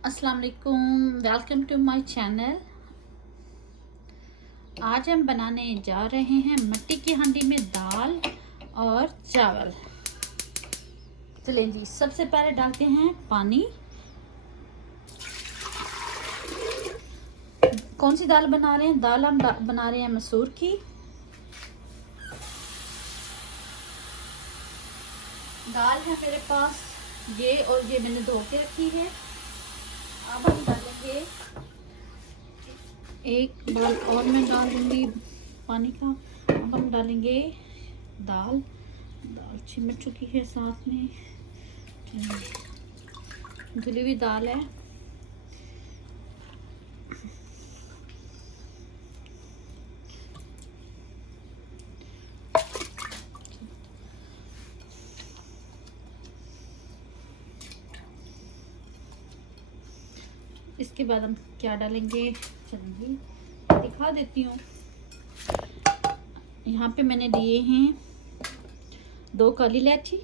अस्सलाम वालेकुम, welcome to my channel. आज हम बनाने जा रहे हैं मिट्टी की हांडी में दाल और चावल। चलें जी, सबसे पहले डालते हैं पानी। कौन सी दाल बना रहे हैं? दाल हम बना रहे हैं मसूर की। दाल है मेरे पास ये, और ये मैंने धो के रखी है। अब हम डालेंगे एक बाल और मैं डाल दूंगी पानी का। अब हम डालेंगे दाल। दाल चिमट चुकी है, साथ में धुली हुई दाल है। इसके बाद हम क्या डालेंगे, चलिए दिखा देती हूँ। यहाँ पे मैंने लिए हैं 2 काली इलायची,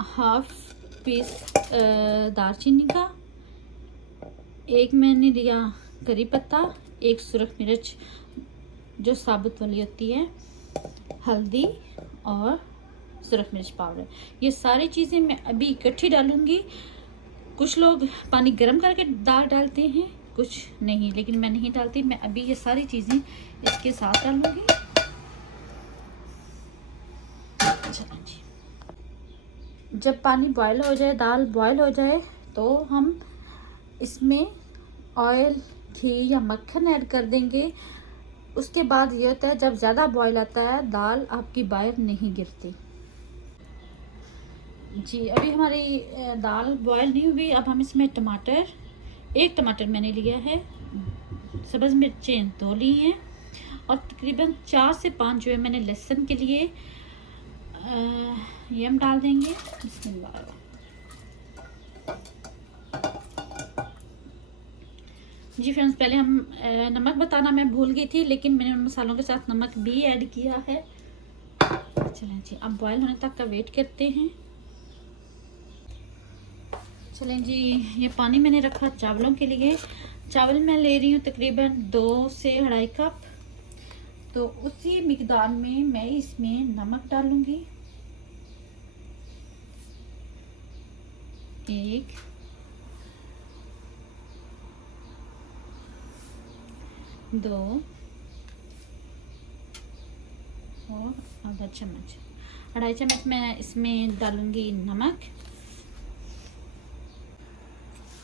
हाफ पीस दालचीनी का, एक मैंने लिया करी पत्ता, एक सुरख मिर्च जो साबुत वाली होती है, हल्दी और सुरख मिर्च पाउडर। ये सारी चीज़ें मैं अभी इकट्ठी डालूंगी। कुछ लोग पानी गर्म करके दाल डालते हैं, कुछ नहीं, लेकिन मैं नहीं डालती। मैं अभी ये सारी चीज़ें इसके साथ डालूंगी। चलो जी, जब पानी बॉयल हो जाए, दाल बॉयल हो जाए, तो हम इसमें ऑयल, घी या मक्खन ऐड कर देंगे। उसके बाद ये होता है, जब ज़्यादा बॉयल आता है दाल आपकी बाहर नहीं गिरती। जी, अभी हमारी दाल बॉयल नहीं हुई। अब हम इसमें टमाटर, 1 टमाटर मैंने लिया है, सब्ज़ मिर्चें 2 ली हैं, और तकरीबन 4 से 5 जो है मैंने लहसुन के लिए ये हम डाल देंगे। बिस्मिल्लाह। जी फ्रेंड्स, पहले हम नमक बताना मैं भूल गई थी, लेकिन मैंने उन मसालों के साथ नमक भी ऐड किया है। चलें जी, अब बॉयल होने तक का वेट करते हैं। चलें जी, ये पानी मैंने रखा चावलों के लिए। चावल मैं ले रही हूँ तकरीबन 2 से 2.5 कप। तो उसी मिकदार में मैं इसमें नमक डालूंगी, 1, 2 और आधा चम्मच, 2.5 चम्मच मैं इसमें डालूंगी नमक।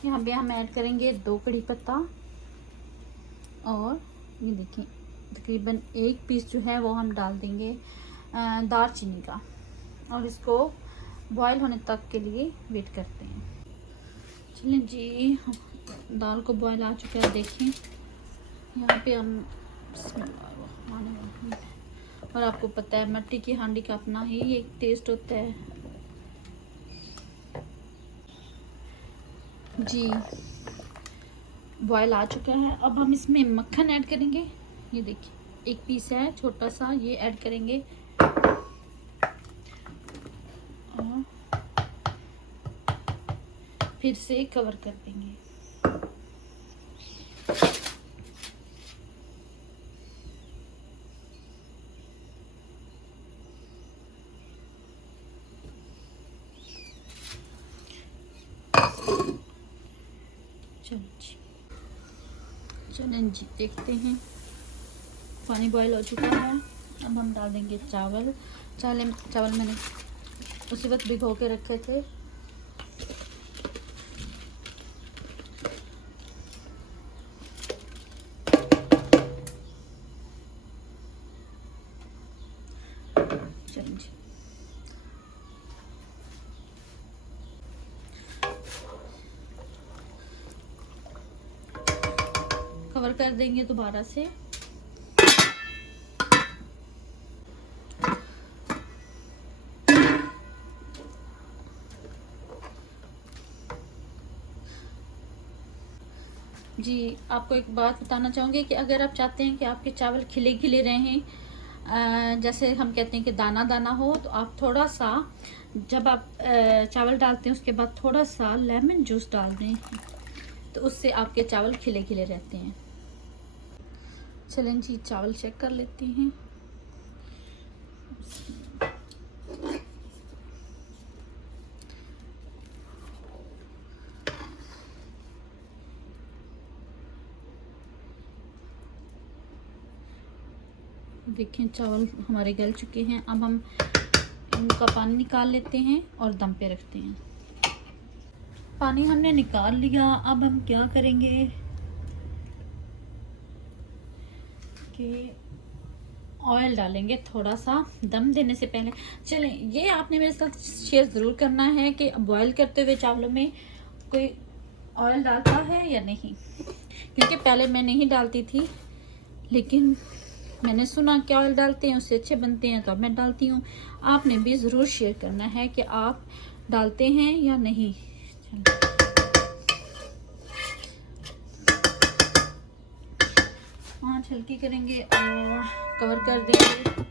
यहाँ पे हम ऐड करेंगे 2 कड़ी पत्ता, और ये देखिए तकरीबन 1 पीस जो है वो हम डाल देंगे दालचीनी का, और इसको बॉयल होने तक के लिए वेट करते हैं। चलिए जी, दाल को बॉयल आ चुका है, देखें यहाँ पे हम। और आपको पता है मिट्टी की हांडी का अपना ही एक टेस्ट होता है जी। बॉयल आ चुका है। अब हम इसमें मक्खन ऐड करेंगे। ये देखिए 1 पीस है छोटा सा, ये ऐड करेंगे, और फिर से कवर कर देंगे। चलें जी, देखते हैं। पानी बॉयल हो चुका है। अब हम डाल देंगे चावल। चावल मैंने उसी वक्त भिगो के रखे थे। चलें जी, कवर कर देंगे दोबारा से। जी, आपको एक बात बताना चाहूँगी कि अगर आप चाहते हैं कि आपके चावल खिले खिले रहें, जैसे हम कहते हैं कि दाना दाना हो, तो आप थोड़ा सा जब आप चावल डालते हैं उसके बाद थोड़ा सा लेमन जूस डाल दें, तो उससे आपके चावल खिले खिले रहते हैं। चलें जी, चावल चेक कर लेते हैं। देखें चावल हमारे गल चुके हैं। अब हम इनका पानी निकाल लेते हैं और दम पे रखते हैं। पानी हमने निकाल लिया। अब हम क्या करेंगे कि ऑयल डालेंगे थोड़ा सा दम देने से पहले। चलें, ये आपने मेरे साथ शेयर ज़रूर करना है कि बॉयल करते हुए चावलों में कोई ऑयल डालता है या नहीं, क्योंकि पहले मैं नहीं डालती थी, लेकिन मैंने सुना कि ऑयल डालते हैं उससे अच्छे बनते हैं, तो अब मैं डालती हूँ। आपने भी ज़रूर शेयर करना है कि आप डालते हैं या नहीं। हाँ, हल्की करेंगे और कवर कर देंगे।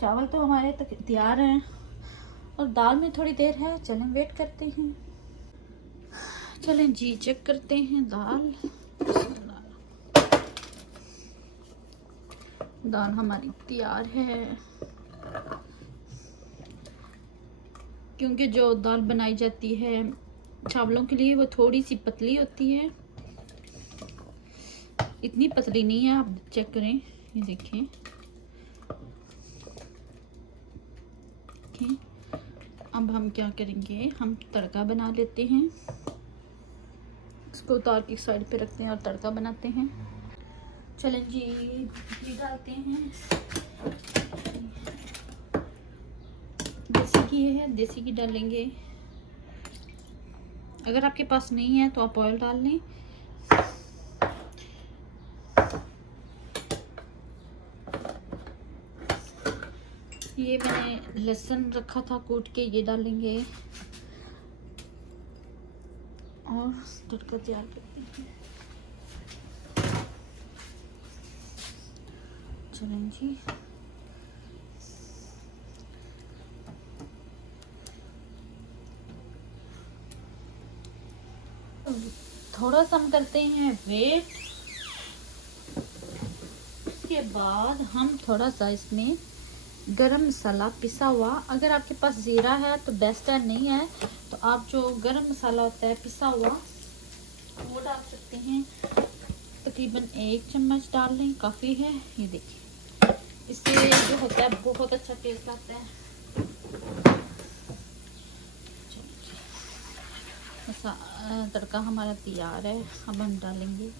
चावल तो हमारे तक तैयार हैं और दाल में थोड़ी देर है। चलें वेट करते हैं। चलें जी, चेक करते हैं दाल। दाल हमारी तैयार है, क्योंकि जो दाल बनाई जाती है चावलों के लिए वो थोड़ी सी पतली होती है, इतनी पतली नहीं है। आप चेक करें, ये देखें। अब हम क्या करेंगे, हम तड़का बना लेते हैं। इसको उतार के साइड पे रखते हैं और तड़का बनाते हैं। चलें जी, घी डालते हैं। देसी घी है, देसी घी डालेंगे। अगर आपके पास नहीं है तो आप ऑयल डाल लें। ये मैंने लहसुन रखा था कूट के, ये डालेंगे और तड़का तैयार करते हैं। चलें जी, थोड़ा सा हम करते हैं वेट। उसके बाद हम थोड़ा सा इसमें गरम मसाला पिसा हुआ, अगर आपके पास ज़ीरा है तो बेस्ट है, नहीं है तो आप जो गरम मसाला होता है पिसा हुआ वो डाल सकते हैं। तकरीबन 1 चम्मच डाल लें, काफ़ी है। ये देखिए, इससे जो होता है बहुत अच्छा टेस्ट आता है। तड़का हमारा तैयार है। अब हम डालेंगे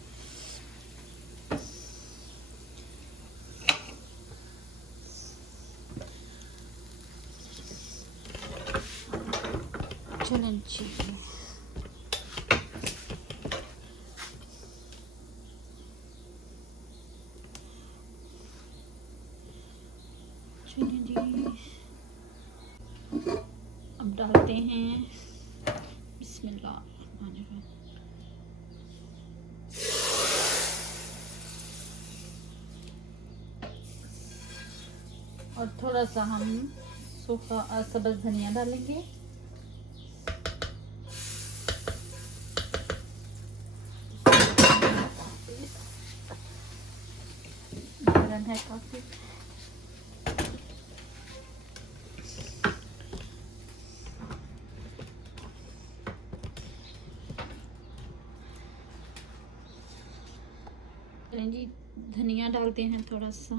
चलें जी, चलें जी। अब डालते हैं बिस्मिल्लाह। और थोड़ा सा हम सूखा सब्ज़ धनिया डालेंगे। गरम है काफ़ी। जी, धनिया डालते हैं थोड़ा सा।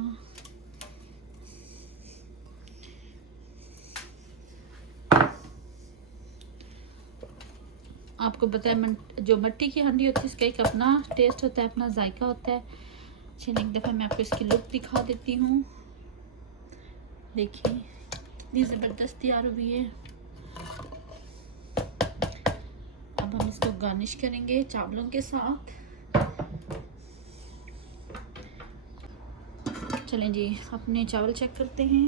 आपको पता है जो मट्टी की हांडी होती है इसका एक अपना टेस्ट होता है, अपना जायका होता है। चलिए एक दफ़ा मैं आपको इसकी लुक दिखा देती हूँ। देखिए इतनी ज़बरदस्त तैयार हुई है। अब हम इसको गार्निश करेंगे चावलों के साथ। चलें जी, अपने चावल चेक करते हैं।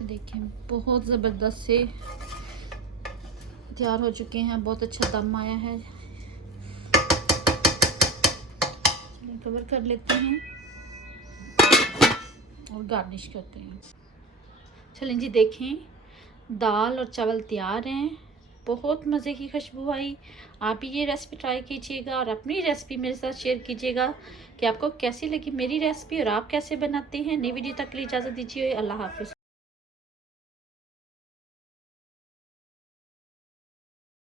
देखें बहुत ज़बरदस्त से तैयार हो चुके हैं, बहुत अच्छा दम आया है। कवर कर लेते हैं और गार्निश करते हैं। चलें जी, देखें दाल और चावल तैयार हैं। बहुत मज़े की खुशबू आई। आप ये रेसिपी ट्राई कीजिएगा और अपनी रेसिपी मेरे साथ शेयर कीजिएगा कि आपको कैसी लगी मेरी रेसिपी और आप कैसे बनाते हैं। नई वीडियो तक के लिए इजाज़त दीजिए। अल्लाह हाफिज़।